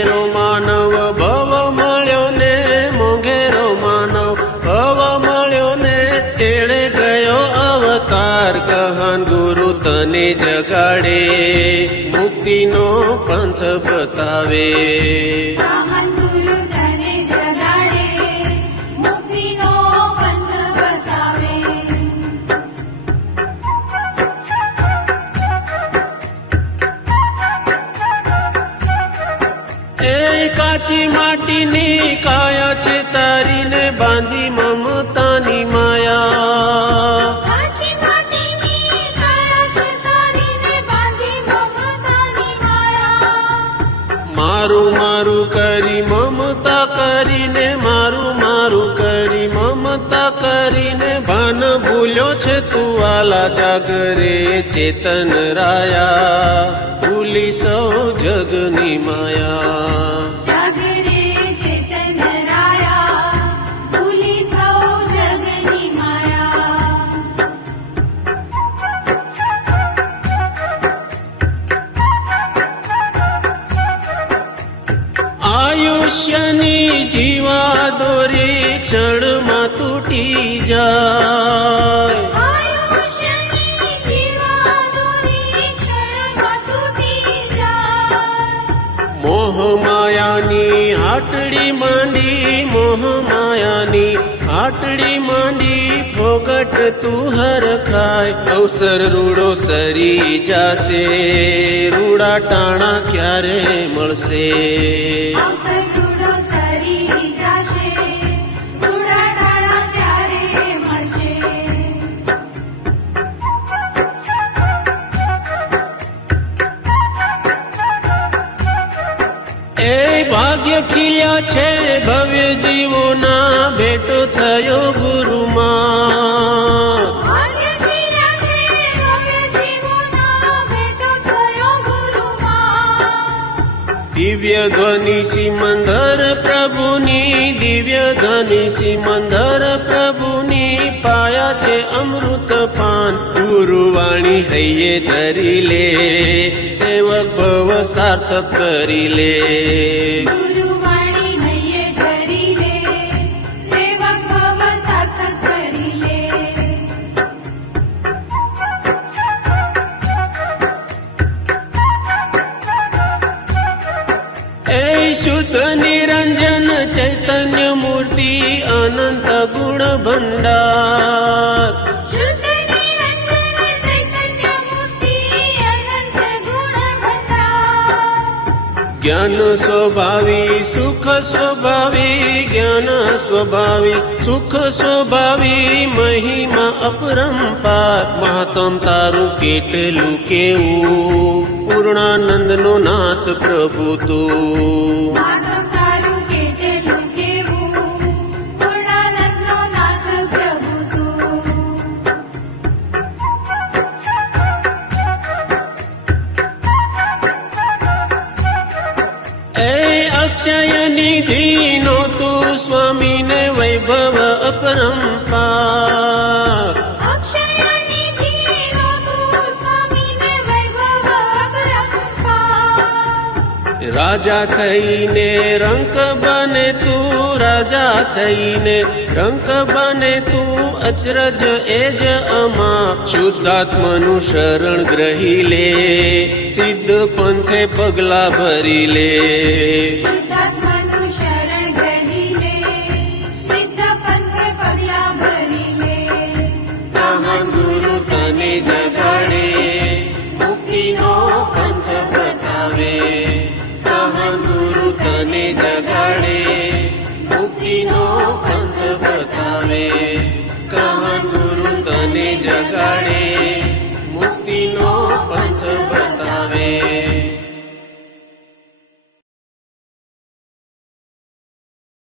મોંઘેરો માનવ ભવ મળ્યો ને, મોંઘેરો માનવ ભવ મળ્યો ને, તેડે ગયો અવતાર કહાન ગુરુ તને જગાડે, મુક્તિનો પંથ બતાવે. કાચી માટીની કાયા છે તારીને, બાંધી મમતાની માયા. કાચી માટીની કાયા છે તારીને, બાંધી મમતાની માયા. મારું મારું કરી મમતા કરીને, મારું મારું કરી મમતા કરીને, ભાન ભૂલ્યો છે તું વાલા જાગરે ચેતન રાયા, ભૂલી સૌ જગની માયા. આયુષ્યની જીવા દોરી ક્ષણમાં તૂટી જાય. આયુષ્યની જીવા દોરી ક્ષણમાં તૂટી જાય. મોહ માયાની હાટડી માંડી, મોહ માયાની હાટડી માંડી, ફોગટ તું હરખાય. અવસર રૂડો સરી જાશે, રૂડા ટાણા ક્યારે મળશે. અવસર રૂડો સરી જાશે, રૂડા ટાણા ક્યારે મળશે. એ ભાગ્ય ખીલ્યા છે ભવ્ય જીવોના, ભેટો થયો ગુરુમાં. ભાગ્ય ખીલ્યા છે ભવ્ય જીવોના, ભેટો થયો ગુરુમાં. દિવ્ય ધ્વનિ સિમંદર પ્રભુની, દિવ્ય ધ્વનિ સિમંદર પ્રભુની, પાયા છે અમૃત પાન. ગુરુવાણી હૈયે ધરી લે, સેવક ભવ સાર્થક કરી લે. ગુરુવાણી હૈયે ધરી લે, સેવક ભવ સાર્થક કરી લે. એ શુદ્ધ નિરંજન ચૈતન્ય મૂર્તિ, અનંત ગુણ ભંડાર. શુદ્ધ નિરંજન ચૈતન્ય મૂર્તિ, અનંત ગુણ ભંડાર. જ્ઞાન સ્વભાવી સુખ સ્વભાવી, જ્ઞાન સ્વભાવી સુખ સ્વભાવી, મહિમા અપરંપાર. મહાત્મ તારું કેટલું કેવું, પૂર્ણાનંદનો નાથ પ્રભુ તું. માધવ તારું કેટલું કેવું, પૂર્ણાનંદનો નાથ પ્રભુ તું. એ અક્ષય નિધિનો તું સ્વામીને વૈભવ અપરંપાર. અક્ષય નિધિનો તું સ્વામીને વૈભવ અપરંપાર. રાજા થઈને રંક બને તું, રાજા થઈને રંક બને તું, અચરજ એ જ અમા. શુદ્ધાત્માનું શરણ ગ્રહી લે, સિદ્ધ પંથે પગલા ભરી લે. શુદ્ધાત્માનું શરણ ગ્રહી લે, સિદ્ધ પંથે પગલા ભરી લે. મહાન ગુરુ તને જગાડે, મુક્તિનો પંથ બતાવે. મહાન ગુરુ તને જગાડે, મુક્તિનો પંથ બતાવે.